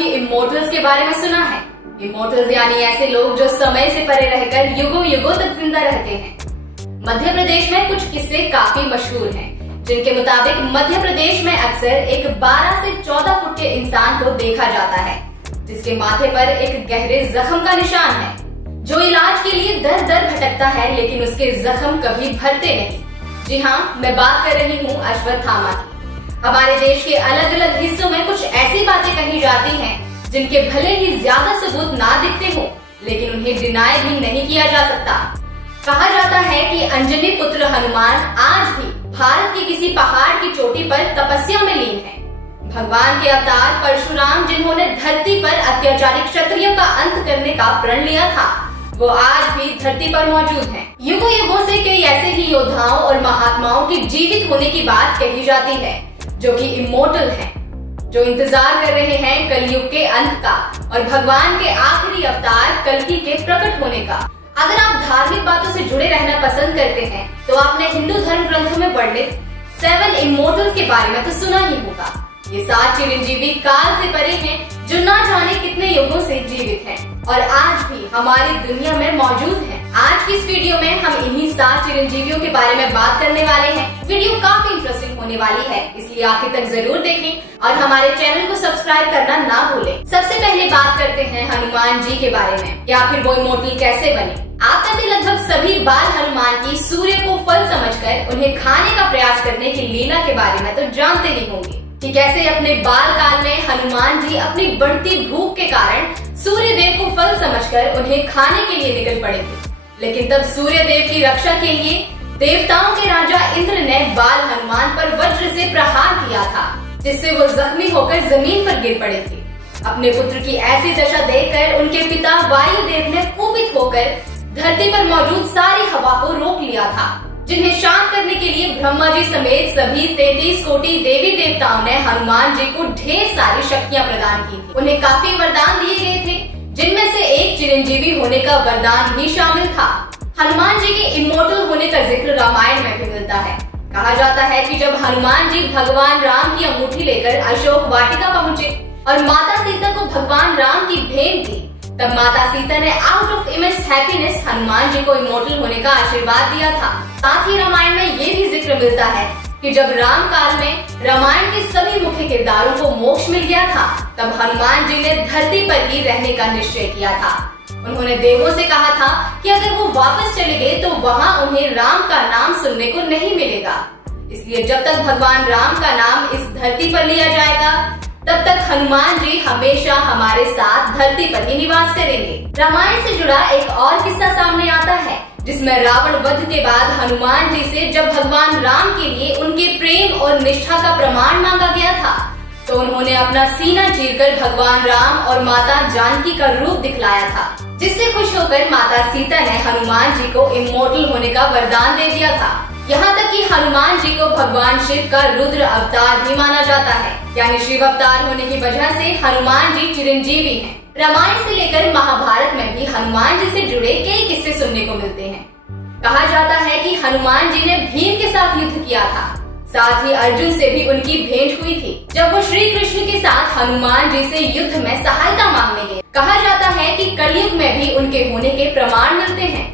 कभी इमोर्टल्स के बारे में सुना है? इमोर्टल्स यानी ऐसे लोग जो समय से परे रहकर युगों युगों तक जिंदा रहते हैं। मध्य प्रदेश में कुछ किस्से काफी मशहूर हैं, जिनके मुताबिक मध्य प्रदेश में अक्सर एक 12 से 14 फुट के इंसान को देखा जाता है, जिसके माथे पर एक गहरे जख्म का निशान है, जो इलाज के लिए दर दर भटकता है, लेकिन उसके जख्म कभी भरते नहीं। जी हाँ, मैं बात कर रही हूँ अश्वत्थामा की। हमारे देश के अलग अलग हिस्सों में कुछ ऐसी बातें कही जाती हैं, जिनके भले ही ज्यादा सबूत ना दिखते हो, लेकिन उन्हें डिनाय भी नहीं किया जा सकता। कहा जाता है कि अंजनी पुत्र हनुमान आज भी भारत के किसी पहाड़ की चोटी पर तपस्या में लीन है। भगवान के अवतार परशुराम, जिन्होंने धरती पर अत्याचारी क्षत्रियों का अंत करने का प्रण लिया था, वो आज भी धरती पर मौजूद हैं। युगों युगों से कई ऐसे ही योद्धाओं और महात्माओं के जीवित होने की बात कही जाती है, जो कि इमोर्टल हैं, जो इंतजार कर रहे हैं कलयुग के अंत का और भगवान के आखिरी अवतार कल्कि के प्रकट होने का। अगर आप धार्मिक बातों से जुड़े रहना पसंद करते हैं, तो आपने हिंदू धर्म ग्रंथों में वर्णित 7 इमोर्टल्स के बारे में तो सुना ही होगा। ये 7 चिरंजीवी काल से परे हैं, जो ना जाने कितने युगों से जीवित हैं और आज भी हमारी दुनिया में मौजूद हैं। आज की इस वीडियो में हम इन्हीं 7 चिरंजीवियों के बारे में बात करने वाले हैं। वीडियो काफी इंटरेस्टिंग होने वाली है, इसलिए आखिर तक जरूर देखें और हमारे चैनल को सब्सक्राइब करना ना भूलें। सबसे पहले बात करते हैं हनुमान जी के बारे में, या फिर वो इमोर्टल कैसे बने। आप में से लगभग सभी बाल हनुमान की सूर्य को फल समझकर उन्हें खाने का प्रयास करने की लीला के बारे में तो जानते ही होंगे कि कैसे अपने बाल काल में हनुमान जी अपनी बढ़ती भूख के कारण सूर्य देव को फल समझकर उन्हें खाने के लिए निकल पड़े थे। लेकिन तब सूर्य देव की रक्षा के लिए देवताओं के राजा इंद्र ने बाल हनुमान पर वज्र से प्रहार किया था, जिससे वो जख्मी होकर जमीन पर गिर पड़े थे। अपने पुत्र की ऐसी दशा देखकर उनके पिता वायुदेव ने कुपित होकर धरती पर मौजूद सारी हवा को रोक लिया था, जिन्हें शांत करने के लिए ब्रह्मा जी समेत सभी 33 कोटि देवी देवताओं ने हनुमान जी को ढेर सारी शक्तियां प्रदान की थी। उन्हें काफी वरदान दिए गए थे, जिनमें से एक चिरंजीवी होने का वरदान भी शामिल था। हनुमान जी के इमोर्टल होने का जिक्र रामायण में भी मिलता है। कहा जाता है कि जब हनुमान जी भगवान राम की अंगूठी लेकर अशोक वाटिका पहुँचे और माता सीता को भगवान राम की भेंट दी, तब माता सीता ने out of immense happiness Hanuman ji को इमोर्टल होने का आशीर्वाद दिया था। साथ ही रामायण में ये भी जिक्र मिलता है कि जब राम काल में रामायण के सभी मुख्य किरदारों को मोक्ष मिल गया था, तब हनुमान जी ने धरती पर ही रहने का निश्चय किया था। उन्होंने देवों से कहा था कि अगर वो वापस चले गए तो वहाँ उन्हें राम का नाम सुनने को नहीं मिलेगा, इसलिए जब तक भगवान राम का नाम इस धरती पर लिया जाएगा, तब तक हनुमान जी हमेशा हमारे साथ धरती पर ही निवास करेंगे। रामायण से जुड़ा एक और किस्सा सामने आता है, जिसमें रावण वध के बाद हनुमान जी से जब भगवान राम के लिए उनके प्रेम और निष्ठा का प्रमाण मांगा गया था, तो उन्होंने अपना सीना चीरकर भगवान राम और माता जानकी का रूप दिखलाया था, जिससे खुश होकर माता सीता ने हनुमान जी को इमोर्टल होने का वरदान दे दिया था। यहाँ तक कि हनुमान जी को भगवान शिव का रुद्र अवतार भी माना जाता है, यानी शिव अवतार होने की वजह से हनुमान जी चिरंजीवी हैं। रामायण से लेकर महाभारत में भी हनुमान जी से जुड़े कई किस्से सुनने को मिलते हैं। कहा जाता है कि हनुमान जी ने भीम के साथ युद्ध किया था, साथ ही अर्जुन से भी उनकी भेंट हुई थी, जब वो श्री कृष्ण के साथ हनुमान जी से युद्ध में सहायता मांगने गए। कहा जाता है कि कलयुग में भी उनके होने के प्रमाण मिलते हैं।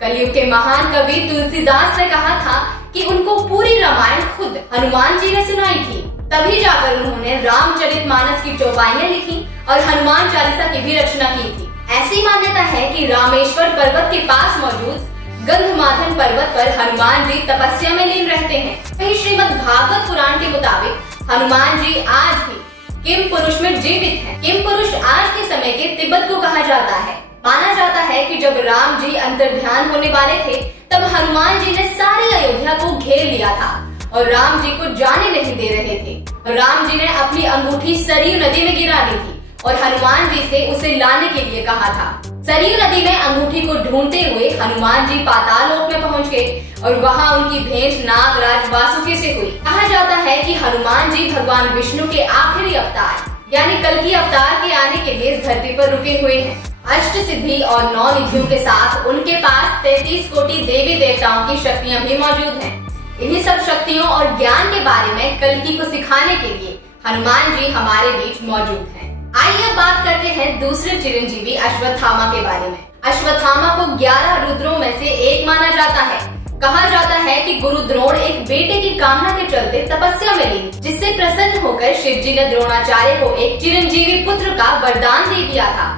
कलयुग के महान कवि तुलसीदास ने कहा था कि उनको पूरी रामायण खुद हनुमान जी ने सुनाई थी, तभी जाकर उन्होंने रामचरितमानस की चौपाइयां लिखी और हनुमान चालीसा की भी रचना की थी। ऐसी मान्यता है कि रामेश्वर पर्वत के पास मौजूद गंधमादन पर्वत पर हनुमान जी तपस्या में लीन रहते हैं। वहीं श्रीमद् भागवत पुराण के मुताबिक हनुमान जी आज भी किम पुरुष में जीवित हैं। किम पुरुष आज के समय के तिब्बत को कहा जाता है। माना जाता है कि जब राम जी अंतर्ध्यान होने वाले थे, तब हनुमान जी ने सारी अयोध्या को घेर लिया था और राम जी को जाने नहीं दे रहे थे। राम जी ने अपनी अंगूठी सरयू नदी में गिरा दी थी और हनुमान जी से उसे लाने के लिए कहा था। सरयू नदी में अंगूठी को ढूंढते हुए हनुमान जी पाताल लोक में पहुंच गए और वहां उनकी भेंट नागराज वासुकी से हुई। कहा जाता है कि हनुमान जी भगवान विष्णु के आखिरी अवतार यानी कल्कि अवतार के आने के लिए इस धरती पर रुके हुए हैं। अष्ट सिद्धि और 9 निधियों के साथ उनके पास 33 कोटि देवी देवताओं की शक्तियां भी मौजूद हैं। इन्हीं सब शक्तियों और ज्ञान के बारे में कल्कि को सिखाने के लिए हनुमान जी हमारे बीच मौजूद हैं। आइए अब बात करते हैं दूसरे चिरंजीवी अश्वत्थामा के बारे में। अश्वत्थामा को 11 रुद्रों में से एक माना जाता है। कहा जाता है कि गुरु द्रोण एक बेटे की कामना के चलते तपस्या में लीन, जिससे प्रसन्न होकर शिव जी ने द्रोणाचार्य को एक चिरंजीवी पुत्र का वरदान दे दिया था,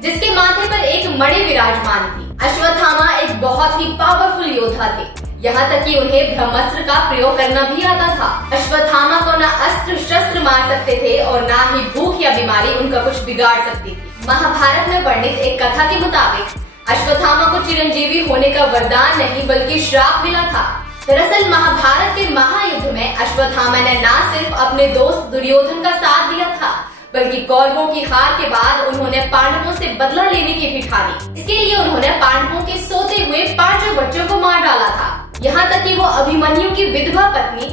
जिसके माथे पर एक मणि विराजमान थी। अश्वत्थामा एक बहुत ही पावरफुल योद्धा थे, यहाँ तक कि उन्हें ब्रह्मास्त्र का प्रयोग करना भी आता था। अश्वत्थामा को न अस्त्र शस्त्र मार सकते थे और न ही भूख या बीमारी उनका कुछ बिगाड़ सकती थी। महाभारत में वर्णित एक कथा के मुताबिक अश्वत्थामा को चिरंजीवी होने का वरदान नहीं बल्कि श्राप मिला था। दरअसल महाभारत के महायुद्ध में अश्वत्थामा ने न सिर्फ अपने दोस्त दुर्योधन का साथ दिया था, बल्कि कौरवों की हार के बाद उन्होंने पांडवों से बदला लेने की भी ठानी। इसके लिए उन्होंने पांडवों के सोते हुए 5 बच्चों को मार डाला था। यहाँ तक कि वो अभिमन्यु की विधवा पत्नी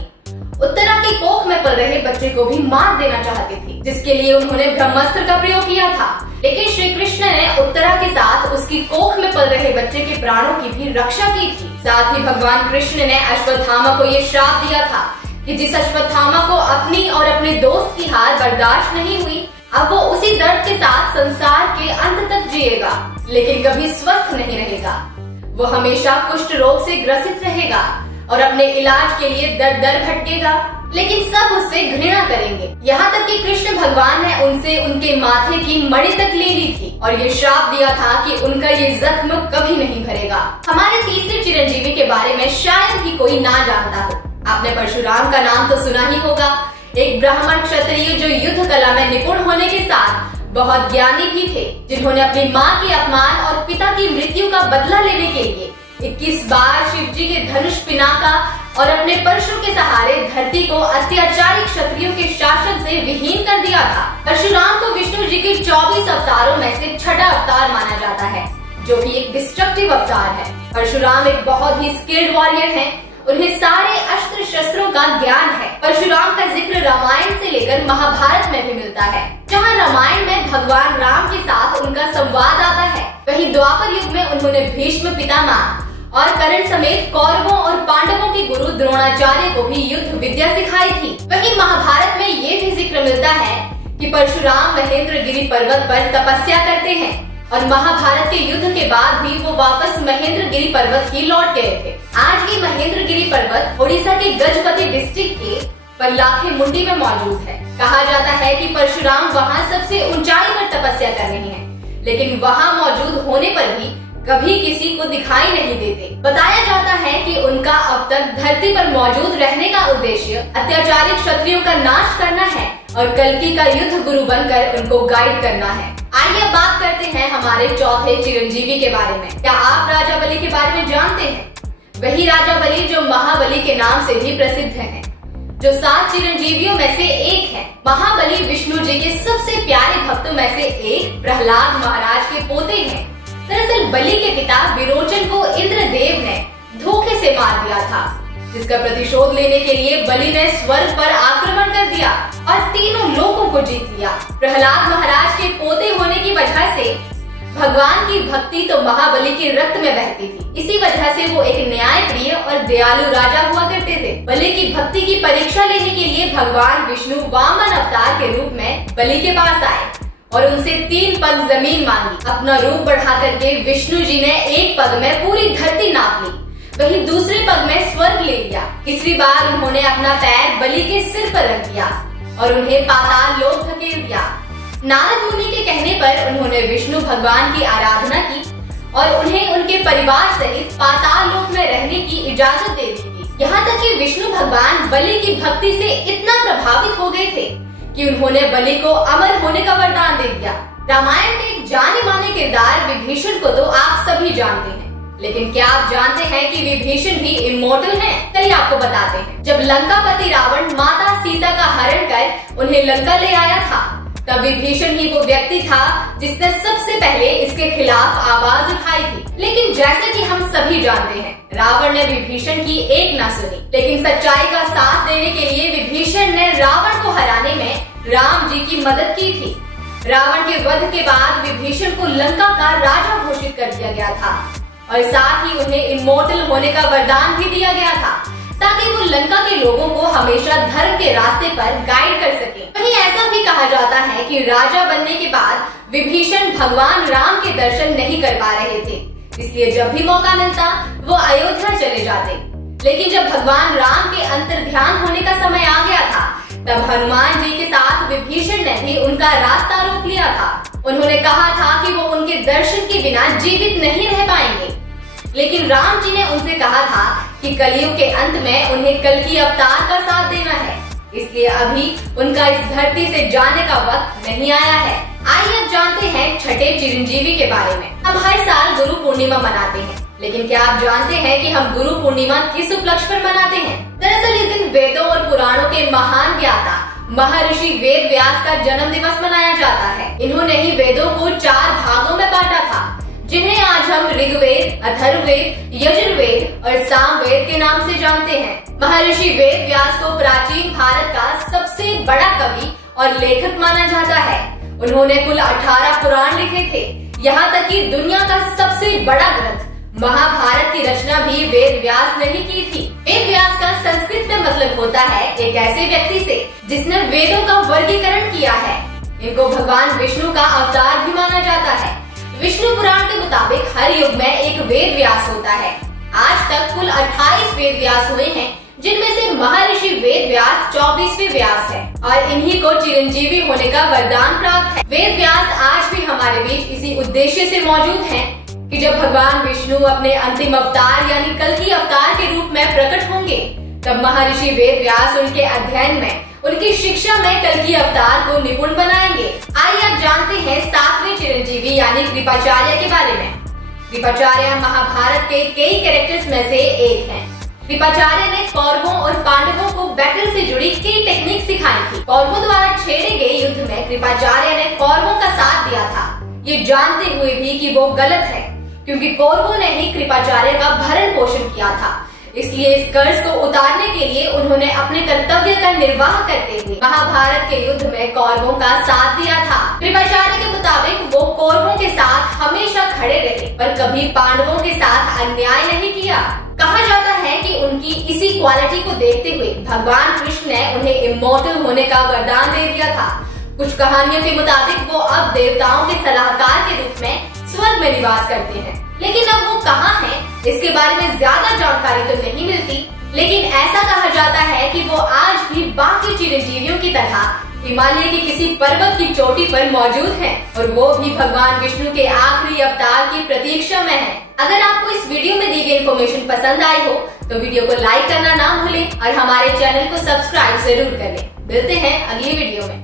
उत्तरा की कोख में पल रहे बच्चे को भी मार देना चाहते थे, जिसके लिए उन्होंने ब्रह्मास्त्र का प्रयोग किया था। लेकिन श्री कृष्ण ने उत्तरा के साथ उसकी कोख में पल रहे बच्चे के प्राणों की भी रक्षा की थी। साथ ही भगवान कृष्ण ने अश्वत्थामा को ये श्राप दिया था कि जिस अश्वत्थामा को अपनी और अपने दोस्त की हार बर्दाश्त नहीं हुई, अब वो उसी दर्द के साथ संसार के अंत तक जिएगा, लेकिन कभी स्वस्थ नहीं रहेगा। वो हमेशा कुष्ठ रोग से ग्रसित रहेगा और अपने इलाज के लिए दर दर भटकेगा, लेकिन सब उससे घृणा करेंगे। यहाँ तक कि कृष्ण भगवान ने उनसे उनके माथे की मणि तक ले ली थी और ये श्राप दिया था कि उनका ये जख्म कभी नहीं भरेगा। हमारे तीसरे चिरंजीवी के बारे में शायद ही कोई ना जानता हो। आपने परशुराम का नाम तो सुना ही होगा। एक ब्राह्मण क्षत्रिय जो युद्ध कला में निपुण होने के साथ बहुत ज्ञानी भी थे, जिन्होंने अपनी माँ के अपमान और पिता की मृत्यु का बदला लेने के लिए 21 बार शिव जी के धनुष पिनाका और अपने परशु के सहारे धरती को अत्याचारी क्षत्रियों के शासन से विहीन कर दिया था। परशुराम को विष्णु जी के 24 अवतारों में से छठा अवतार माना जाता है, जो भी एक डिस्ट्रक्टिव अवतार है। परशुराम एक बहुत ही स्किल्ड वॉरियर है, उन्हें सारे अस्त्र शस्त्रों का ज्ञान है। परशुराम का जिक्र रामायण से लेकर महाभारत में भी मिलता है। जहाँ रामायण में भगवान राम के साथ उनका संवाद आता है, वहीं द्वापर युग में उन्होंने भीष्म पितामह और कर्ण समेत कौरवों और पांडवों के गुरु द्रोणाचार्य को भी युद्ध विद्या सिखाई थी। वहीं महाभारत में ये भी जिक्र मिलता है कि परशुराम महेंद्रगिरी पर्वत पर तपस्या करते हैं और महाभारत के युद्ध के बाद भी वो वापस महेंद्रगिरी पर्वत ही लौट गए थे। आज भी महेंद्रगिरी पर्वत ओडिशा के गजपति डिस्ट्रिक्ट के परलाखे मुंडी में मौजूद है। कहा जाता है कि परशुराम वहाँ सबसे ऊंचाई पर तपस्या कर रहे हैं, लेकिन वहाँ मौजूद होने पर भी कभी किसी को दिखाई नहीं देते। बताया जाता है कि उनका अब तक धरती पर मौजूद रहने का उद्देश्य अत्याचारी क्षत्रियों का नाश करना है और कल्कि का युद्ध गुरु बनकर उनको गाइड करना है। आइए अब बात करते हैं हमारे चौथे चिरंजीवी के बारे में। क्या आप राजा बलि के बारे में जानते हैं? वही राजा बलि जो महाबली के नाम से भी प्रसिद्ध है, जो 7 चिरंजीवियों में से एक है। महाबली विष्णु जी के सबसे प्यारे भक्तों में से एक प्रहलाद महाराज के पोते हैं। दरअसल बलि के पिता विरोचन को इंद्रदेव ने धोखे से मार दिया था, जिसका प्रतिशोध लेने के लिए बलि ने स्वर्ग पर आक्रमण कर दिया और तीनों लोकों को जीत लिया। प्रहलाद महाराज के पोते होने की वजह से भगवान की भक्ति तो महाबली के रक्त में बहती थी। इसी वजह से वो एक न्यायप्रिय और दयालु राजा हुआ करते थे। बलि की भक्ति की परीक्षा लेने के लिए भगवान विष्णु वामन अवतार के रूप में बलि के पास आए और उनसे 3 पग जमीन मांगी। अपना रूप बढ़ा करके विष्णु जी ने एक पग में पूरी धरती नाप ली, वहीं दूसरे पग में स्वर्ग ले लिया। तीसरी बार उन्होंने अपना पैर बलि के सिर पर रख दिया और उन्हें पाताल लोक धकेल दिया। नारद मुनि के कहने पर उन्होंने विष्णु भगवान की आराधना की और उन्हें उनके परिवार सहित पाताल लोक में रहने की इजाजत दे दी थी। यहाँ तक कि विष्णु भगवान बलि की भक्ति से इतना प्रभावित हो गए थे कि उन्होंने बलि को अमर होने का वरदान दे दिया। रामायण के एक जाने माने किरदार विभीषण को तो आप सभी जानते हैं, लेकिन क्या आप जानते हैं कि विभीषण भी इमोर्टल हैं? चलिए आपको बताते हैं। जब लंकापति रावण माता सीता का हरण कर उन्हें लंका ले आया था, तब विभीषण ही वो व्यक्ति था जिसने सबसे पहले इसके खिलाफ आवाज उठाई थी। लेकिन जैसे कि हम सभी जानते हैं, रावण ने विभीषण की एक ना सुनी, लेकिन सच्चाई का साथ देने के लिए विभीषण ने रावण को हराने में राम जी की मदद की थी। रावण के वध के बाद विभीषण को लंका का राजा घोषित कर दिया गया था और साथ ही उन्हें इमोर्टल होने का वरदान भी दिया गया था। ताकि वो लंका के लोगों को हमेशा धर्म के रास्ते पर गाइड कर सके। वहीं ऐसा भी कहा जाता है कि राजा बनने के बाद विभीषण भगवान राम के दर्शन नहीं कर पा रहे थे, इसलिए जब भी मौका मिलता वो अयोध्या चले जाते। लेकिन जब भगवान राम के अंतर्ध्यान होने का समय आ गया था, तब हनुमान जी के साथ विभीषण ने भी उनका रास्ता रोक लिया था। उन्होंने कहा था कि वो उनके दर्शन के बिना जीवित नहीं रह पाएंगे, लेकिन राम जी ने उनसे कहा था कि कलयुग के अंत में उन्हें कल्कि अवतार का साथ देना है, इसलिए अभी उनका इस धरती से जाने का वक्त नहीं आया है। आइए अब जानते हैं छठे चिरंजीवी के बारे में। हम हर साल गुरु पूर्णिमा मनाते हैं, लेकिन क्या आप जानते हैं कि हम गुरु पूर्णिमा किस उपलक्ष्य पर मनाते हैं? दरअसल इस दिन वेदों और पुराणों के महान ज्ञाता महर्षि वेद व्यास का जन्म दिवस मनाया जाता है। इन्होंने ही वेदों को 4 भागों में बांटा था, जिन्हें आज हम ऋग्वेद, अथर्ववेद, यजुर्वेद और सामवेद के नाम से जानते हैं। महर्षि वेद व्यास को प्राचीन भारत का सबसे बड़ा कवि और लेखक माना जाता है। उन्होंने कुल 18 पुराण लिखे थे। यहाँ तक कि दुनिया का सबसे बड़ा ग्रंथ महाभारत की रचना भी वेद व्यास ने ही की थी। वेद व्यास का संस्कृत में मतलब होता है एक ऐसे व्यक्ति से जिसने वेदों का वर्गीकरण किया है। इनको भगवान विष्णु का अवतार भी माना जाता है। विष्णु पुराण के मुताबिक हर युग में एक वेद व्यास होता है। आज तक कुल 28 वेद व्यास हुए हैं, जिनमें से महर्षि वेद व्यास 24वें व्यास है और इन्हीं को चिरंजीवी होने का वरदान प्राप्त है। वेद व्यास आज भी हमारे बीच इसी उद्देश्य से मौजूद हैं कि जब भगवान विष्णु अपने अंतिम अवतार यानी कल्कि अवतार के रूप में प्रकट होंगे, तब महर्षि वेद व्यास उनके अध्ययन में, उनकी शिक्षा में कल्कि अवतार को निपुण बनाएंगे। आइए आप जानते हैं 7वें चिरंजीवी यानी कृपाचार्य के बारे में। कृपाचार्य महाभारत के कई कैरेक्टर्स में से एक हैं। कृपाचार्य ने कौरवों और पांडवों को बैटल से जुड़ी कई टेक्निक सिखाई थी। कौरवों द्वारा छेड़े गए युद्ध में कृपाचार्य ने कौरवों का साथ दिया था, ये जानते हुए भी कि वो गलत है, क्योंकि कौरवों ने ही कृपाचार्य का भरण पोषण किया था। इसलिए इस कर्ज को उतारने के लिए उन्होंने अपने कर्तव्य का निर्वाह करते हुए महाभारत के युद्ध में कौरवों का साथ दिया था। कृपाचार्य के मुताबिक वो कौरवों के साथ हमेशा खड़े रहे, पर कभी पांडवों के साथ अन्याय नहीं किया। कहा जाता है कि उनकी इसी क्वालिटी को देखते हुए भगवान कृष्ण ने उन्हें इमोर्टल होने का वरदान दे दिया था। कुछ कहानियों के मुताबिक वो अब देवताओं के सलाहकार के रूप में स्वर्ग में निवास करते हैं, लेकिन अब वो कहाँ हैं, इसके बारे में ज्यादा जानकारी तो नहीं मिलती। लेकिन ऐसा कहा जाता है कि वो आज भी बाकी चिरंजीवियों की तरह हिमालय की किसी पर्वत की चोटी पर मौजूद हैं और वो भी भगवान विष्णु के आखिरी अवतार की प्रतीक्षा में है। अगर आपको इस वीडियो में दी गई इन्फॉर्मेशन पसंद आई हो तो वीडियो को लाइक करना ना भूलें और हमारे चैनल को सब्सक्राइब जरूर करें। मिलते हैं अगली वीडियो में।